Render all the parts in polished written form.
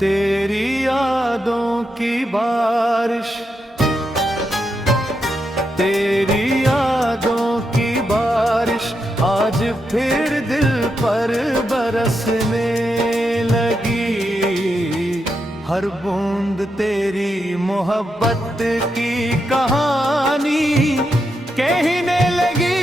तेरी यादों की बारिश, तेरी यादों की बारिश आज फिर दिल पर बरसने लगी। हर बूंद तेरी मोहब्बत की कहानी कहने लगी।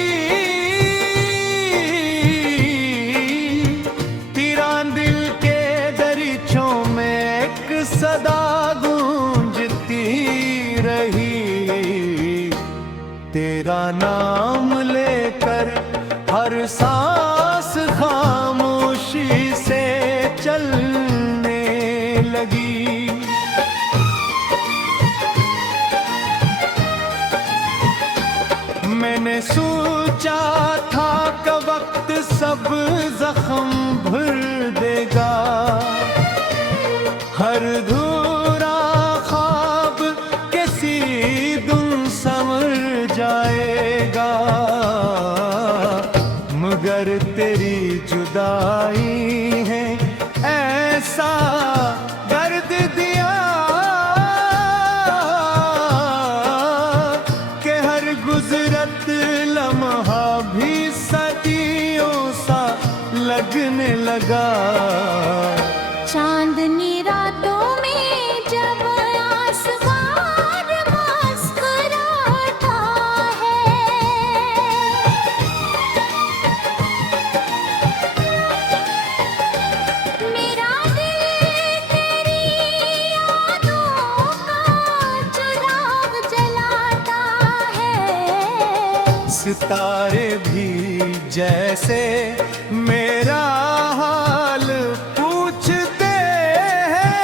तेरा दिल के दरीचों में एक सदा गूंजती रही। तेरा नाम लेकर हर सांस खामोशी से चलने लगी। मैंने सोचा था कि वक्त सब जख्म भर देगा, हर धूरा ख्वाब किसी दिन संवर जाएगा। मगर तेरी जुदाई है ऐसा दर्द दिया कि हर गुजरत लम्हा भी सदियों सा लगने लगा। चांदनी रातों में जब आसमान मुस्कुराता है, मेरा दिल तेरी यादों का चिराग जलाता है। सितारे भी जैसे मेरा हाल पूछते हैं,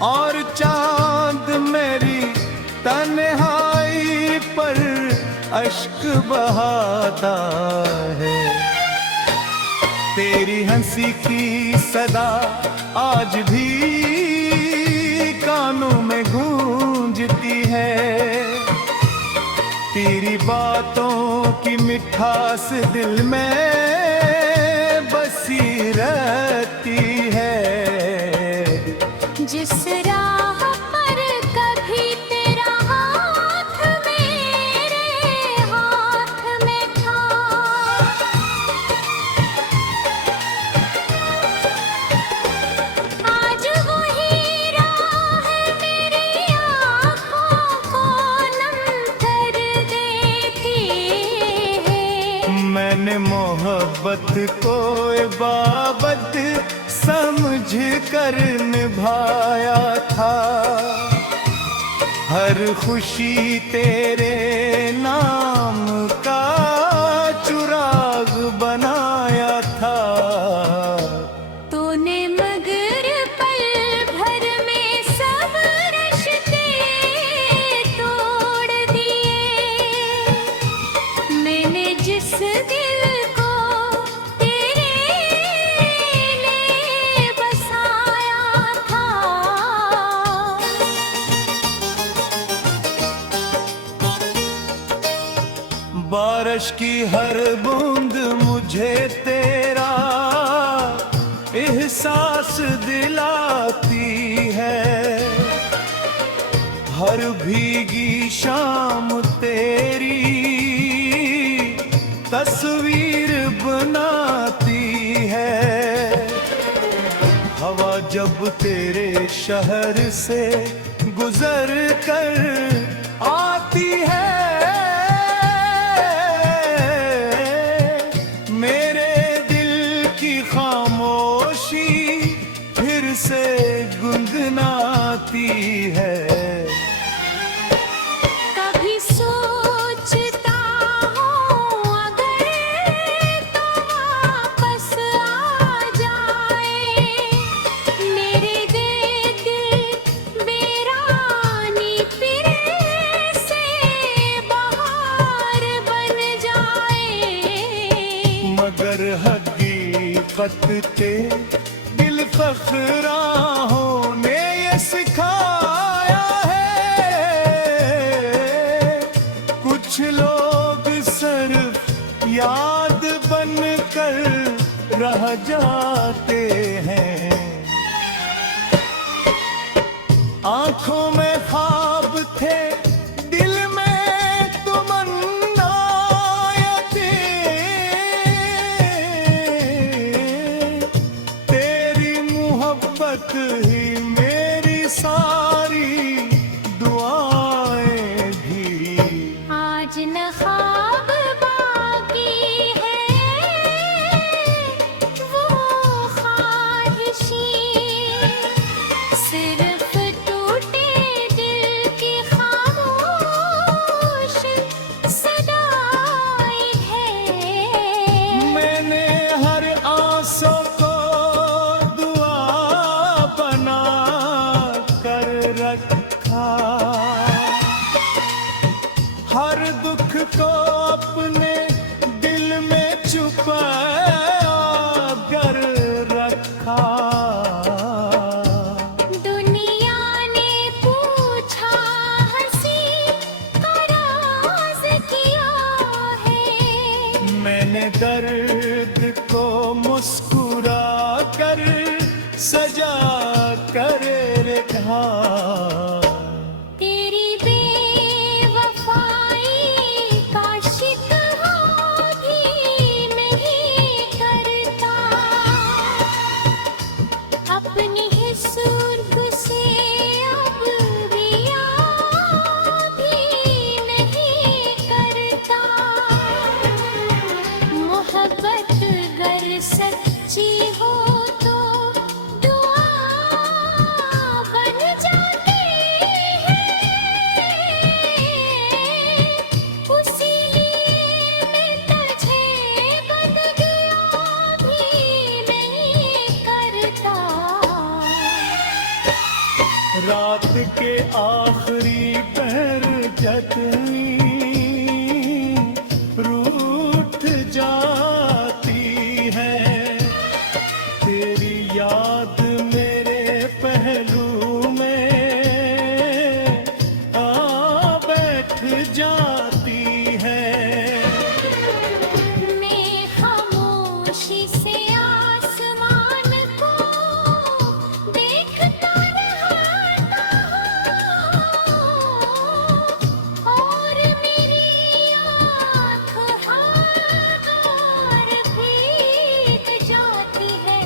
और चांद मेरी तन्हाई पर अश्क बहाता है। तेरी हंसी की सदा आज भी कानों में गूंजती है। तेरी बातों की मिठास दिल में बसी रहती है। जिस राह पर कभी तेरा हाथ मेरे हाथ में था, आज वही राह मेरी आँखों को नम कर देती है। मैंने मोहब्बत को इबादत समझ कर निभाया था, हर खुशी तेरे नाम का चुराग बनाया था। तूने मगर पल भर में सब रिश्ते तोड़ दिए। मैंने जिस दिल को तेरे लिए बसाया था, बारिश की हर बूंद मुझे तेरा एहसास दिलाती है। हर भीगी शाम तेरी तस्वीर बनाती है। हवा जब तेरे शहर से गुजर कर आती है, मेरे दिल की खामोशी फिर से गुनगुनाती है। कभी सोचता हूँ अगर तो वापस आ जाए, मेरे दिल वीरानी फिर से बहार बन जाए। मगर हकीकत के दिल फखराहों ने ये सिखाया है। कुछ लोग सिर्फ याद बन कर रह जाते हैं। आंखों में ख्वाब थे, दिल में तमन्नाएं, तेरी मोहब्बत ही मेरी सारी दुआएं भी। आज न ख्वाब बाकी है वो ख्वाहिशें, सिर्फ टूटे दिल की खामोश सदाई है। मैंने हर आंसू को दुआ बना कर रखा, हर दुख को अपने दिल में छुपा कर रखा। दुनिया ने पूछा हंसी का राज किया है, मैंने दर्द को मुस्कुरा कर सजा कर रखा। तेरी बेवफाई का शिकवा भी नहीं करता, अपनी ही सुर्ख से अब रिया भी नहीं करता। मोहब्बत गर सच्ची हो तो दुआ बन जाती है, उसी लिए मैं तुझे बदगुआ भी नहीं करता। रात के आखिरी पहर जतनी रूठ जाती है, तेरी याद मेरे पहलू में आ बैठ जाती है। मैं खामोशी से आसमान को देखता रहता हूँ, और मेरी आँख हर बार भीग जाती है।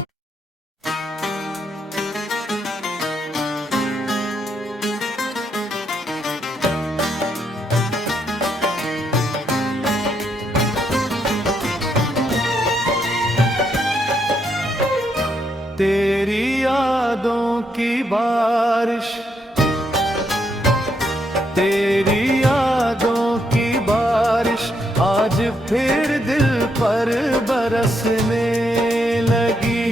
तेरी यादों की बारिश, तेरी यादों की बारिश आज फिर दिल पर बरसने लगी।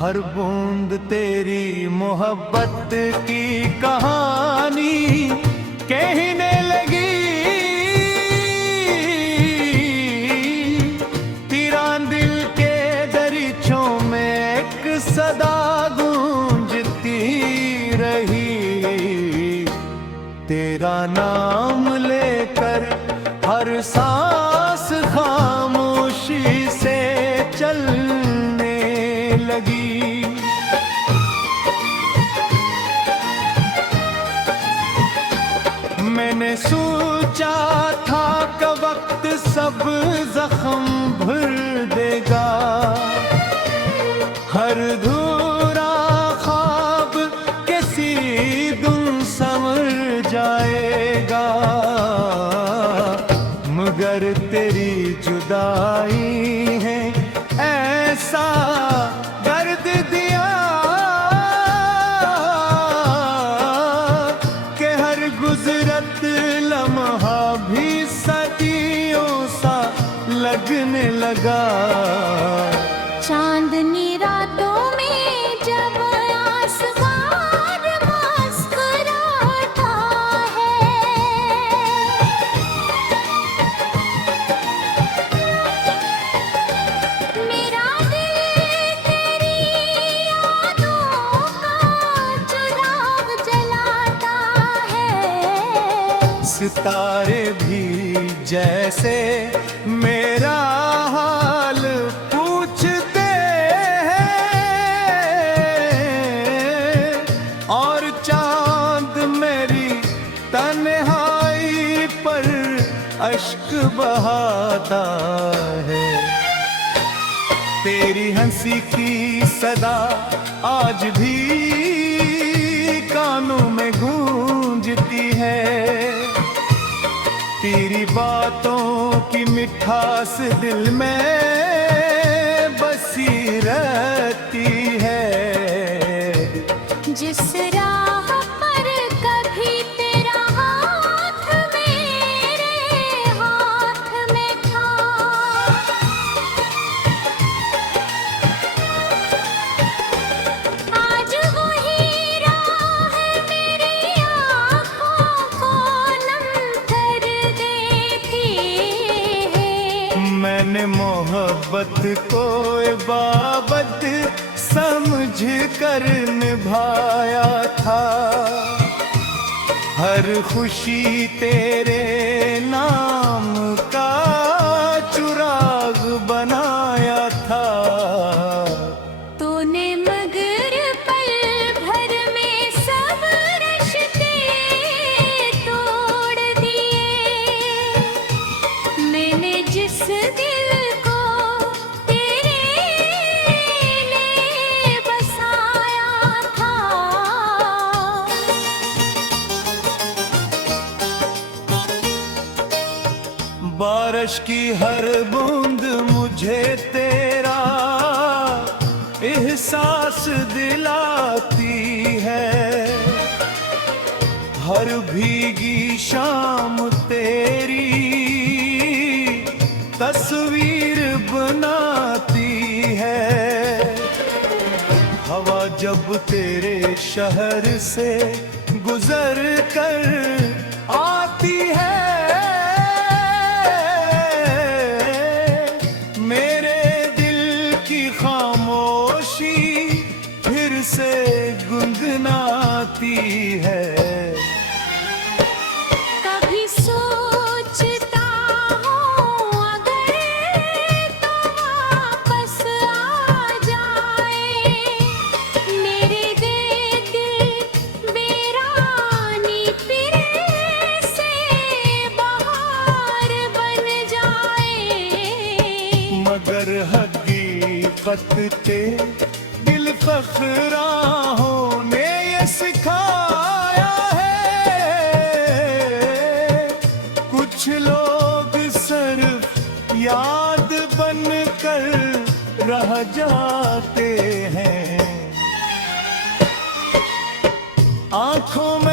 हर बूंद तेरी मोहब्बत की कहानी कहने लगी। तेरा दिल के दरीचों में एक सदा गूंजती रही, तेरा नाम लेकर हर सांस खामोशी से चलने लगी। मैंने सोचा था कि वक्त सब जख्म भर देगा, हर धूरा ख्वाब किसी गुम समर जाएगा। मगर तेरी जुदाई है ऐसा दर्द दिया कि हर गुजरत लम्हा भी सदियों सा लगने लगा। चांदनी रातों में जब आसमान मुस्कुराता है, मेरा दिल तेरी यादों का चिराग जलाता है। सितारे भी जैसे मेरा हाल पूछ अश्क बहाता है। तेरी हंसी की सदा आज भी कानों में गूंजती है। तेरी बातों की मिठास दिल में बसी रहती है। जिस राह पर कभी तेरा हाथ मेरे हाथ में था, आज वही राह मेरी आँखों को नम कर देती है। मैंने मोहब्बत को इबादत समझ कर निभाया था। हर खुशी तेरे नाम का चुराग बनाया था। तूने मगर पल भर में सब रिश्ते तोड़ दिए। मैंने जिस दिल को तेरे लिए बसाया था, बारिश की हर बूंद मुझे तेरा एहसास दिलाती है। हर भीगी शाम तेरी तस्वीर बनाती है। हवा जब तेरे शहर से गुजर कर आती है, मेरे दिल की खामोशी फिर से गुनगुनाती है। कभी सोचता हूँ अगर तो वापस आ जाए। मेरे दिल वीरानी फिर से बहार बन जाए। मगर हकीकत के दिल फखराहों ने ये सिखाया है। कुछ लोग सिर्फ याद बन कर रह जाते हैं। आंखों में